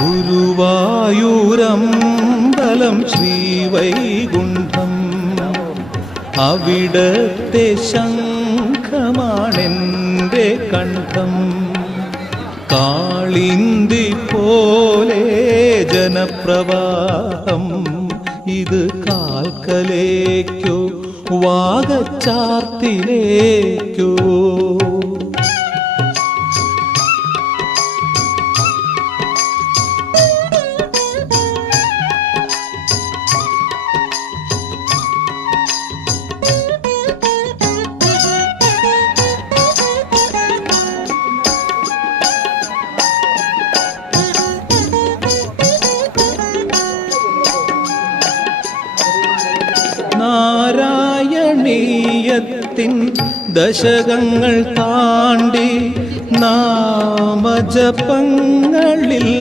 ഗുരുവായൂരമ്പലം ശ്രീവൈകുണ്ഠം. അവിടത്തെ ശംഖമാണെന്റെ കണ്ഠം. കാളിന്തി പോലെ ജനപ്രവാഹം. ഇത് കാൽക്കലേക്കോ വാഗച്ചാർത്തിലേക്കോ. നാരായണീയത്തിൻ ദശകങ്ങൾ താണ്ടി നാമജപങ്ങളിൽ